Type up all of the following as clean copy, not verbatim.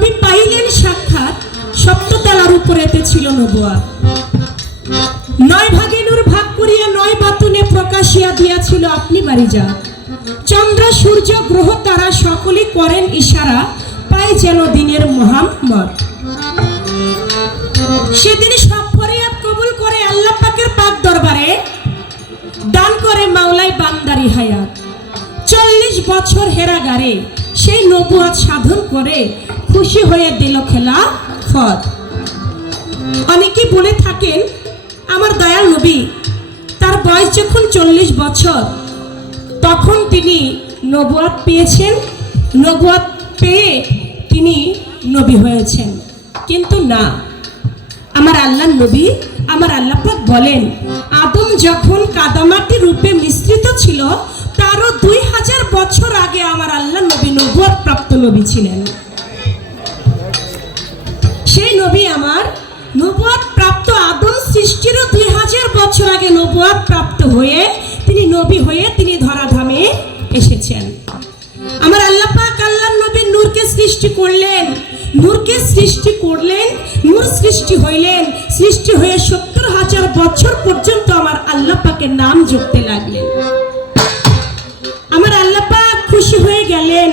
নবী পাইলেন সাক্ষাৎ, সপ্ততলার উপরেতে ছিল নবুয়াত। 9 ভাগে নূর ভাগ করিয়া 9 বাতুনে প্রকাশিয়া দিয়াছিল আপনি বাড়ি যা। চন্দ্র সূর্য গ্রহ তারা সকলে করেন ইশারা, পাই যেন দিনের মুহাম্মদ। সেদিন সব ফরিয়াদ কবুল করে আল্লাহ পাকের পাক দরবারে, দান করে মাওলাই বান্দারি হায়াত। 40 বছর হেরাগারে সেই নবুয়াত সাধন করে খুশি হয়ে দিল খেলাফত। অনেকেই বলে থাকেন আমার দয়াল নবী তার বয়স যখন 40 বছর তখন তিনি নবুয়াত পেয়েছেন, নবুয়াত পেয়ে তিনি নবী হয়েছেন। কিন্তু না, আমার আল্লাহর নবী, আমার আল্লাহ পাক বলেন আদম যখন কাদামাটি রূপে মিশ্রিত ছিল তারও 2000 বছর আগে আমার আল্লাহর নবী নবুয়াত প্রাপ্ত নবী ছিলেন। সেই নবী আমার নবুয়াত প্রাপ্ত আদম সৃষ্টিরও 2000 বছর আগে নবুয়াত প্রাপ্ত হয়ে তিনি নবী হয়ে তিনি ধরাধামে এসেছেন। আমার আল্লাহ পাক আল্লাহর নবী নূরকে সৃষ্টি করলেন, নূরকে সৃষ্টি করলেন, নূর সৃষ্টি হইলেন, সৃষ্টি হয়ে 70,000 বছর পর্যন্ত আমার আল্লাহ পাকের নাম জপতে লাগলেন। আমার আল্লাহ পাক খুশি হয়ে গেলেন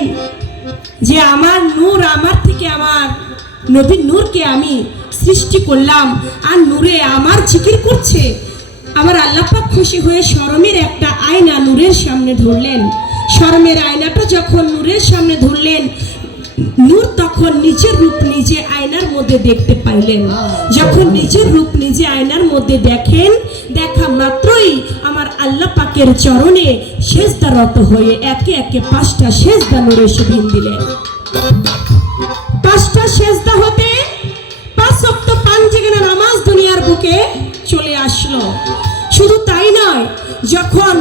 যে আমার নূর, আমার থেকে আমার নবীর নূরকে আমি সৃষ্টি করলাম আর নূরে আমার জিকির করছে। আমার আল্লাহ পাক খুশি হয়ে শরমের একটা আয়না নূরের সামনে ধরলেন। শরমের আয়নাটা যখন নূরের সামনে ধরলেন, নূর তখন নিজের রূপ নিজে আয়নার মধ্যে দেখতে পাইলেন। যখন নিজের রূপ নিজে আয়নার মধ্যে দেখেন, দেখা মাত্রই আমার আল্লাহ পাকের চরণে সেজদারত হয়ে একে একে 5টা সেজদা নূরে সুবিন দিলেন। 5টা সেজদা হতে 5 ওয়াক্ত 5 জায়গায় নামাজ দুনিয়ার বুকে চলে আসলো। শুধু তাই নয়, যখন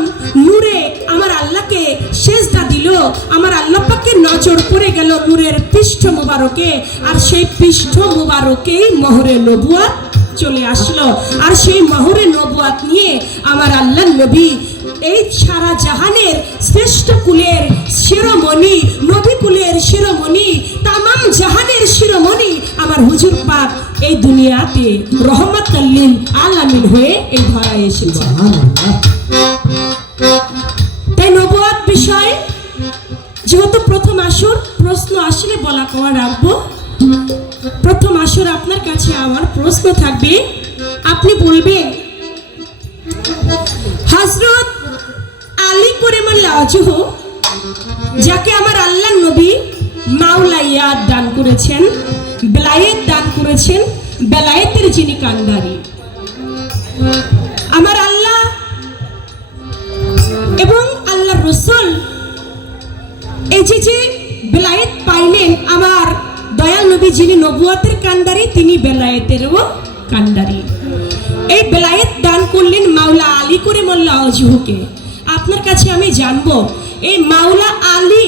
নূরে আমার আল্লাহকে সেজদা দিল, আমার আল্লাহ পাকের নজর পড়ে গেল নূরের পৃষ্ঠ মোবারকে, আর সেই পৃষ্ঠ মোবারকেই মোহরে নবুয়াত চলে আসলো। আর সেই মোহরে নবুয়াত নিয়ে আমার আল্লাহর নবী এই সারা জাহানের শ্রেষ্ঠ কুলের শিরোমণি, নবী কুলের শিরোমণি, তামাম জাহানের শিরোমণি আমার হুজুর পাক এই দুনিয়াতে রহমাতুল লিল আলামিন হয়ে এই ধরায় এসেছে। তাই নবুয়াত বিষয় যেহেতু প্রথম আসর, প্রশ্ন আসলে বলা কওয়া রাখবো। প্রথম আসর আপনার কাছে আমার প্রশ্ন থাকবে, আপনি বলবেন হযরত আলী কারামাল্লাহু ওয়াজহু, যাকে আমার আল্লাহর নবী মাওলাইয়াত দান করেছেন, বেলায়েত দান করেছেন, বেলায়েতের যিনি কান্ডারি, আমার আল্লাহ এবং আল্লাহর রাসূল এই যে বেলায়েত পাইলেন, আমার দয়াল নবী যিনি নবুয়াতের কান্ডারি তিনি বেলায়েতেরও কান্ডারি। এই বেলায়েত দান করলেন মাওলা আলী কারামাল্লাহু ওয়াজহুকে। আপনার কাছে আমি জানবো এই মাওলা আলী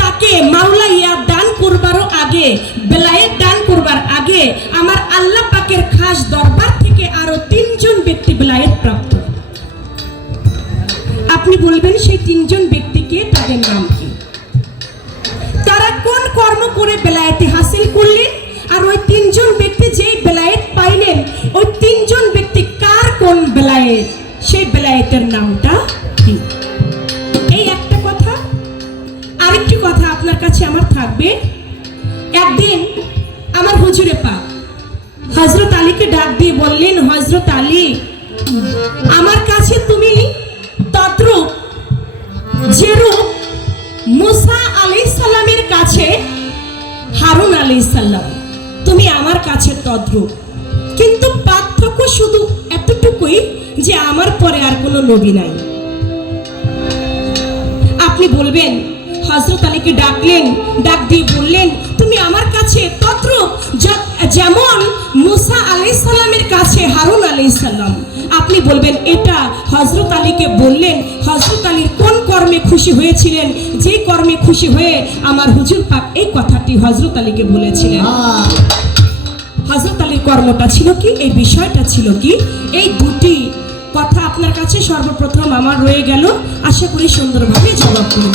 তাকে মাওলাইয়াত দান করবারও আগে, বেলায়েত দান করবার আগে আমার আল্লাহ পাকের খাস দরবার থেকে আরো 3 জন ব্যক্তি বেলায়েত প্রাপ্ত। আপনি বলবেন সেই 3 জন ব্যক্তিকে, তাদের নাম কি, তারা কোন কর্ম করে বেলায়েতে হাসিল করলেন, আর ওই 3 জন ব্যক্তি যেই বেলায়েত পাইলেন ওই 3 জন ব্যক্তি কার কোন বেলায়েত, সেই বেলায়েতের নামটা কি? এই একটা কথা। আরেকটি কথা আপনার কাছে আমার থাকবে, একদিন আমার হুজুরে পাক হযরত আলীকে ডাক দিয়ে বললেন, হযরত আলী, আমার কাছে তুমি তদ্রূপ যেরূপ মুসা আলাইহিস সালামের কাছে হারুন আলাইহিস সালাম, তুমি আমার কাছে তদ্রূপ, কিন্তু পার্থক্য শুধু এতটুকুই যে আমার পরে আর কোনো নবী নাই। আপনি বলবেন, হযরত আলীকে ডাকলেন, ডাক দিয়ে বললেন তুমি আমার কাছে তদ্রূপ যেমন মুসা আলাইহিস সালামের কাছে হারুন আলাইহিস সালাম। আপনি বলবেন এটা হযরত আলীকে বললেন, হযরত আলীর কোন কর্মে খুশি হয়েছিলেন, যে কর্মে খুশি হয়ে আমার হুজুর পাক এই কথাটি হযরত আলীকে বলেছিলেন। হযরত আলীর কর্মটা ছিল কি, এই বিষয়টা ছিল কি, এই দুটি কথা আপনার কাছে সর্বপ্রথম আমার রয়ে গেল। আশা করি সুন্দরভাবে জবাব করবেন।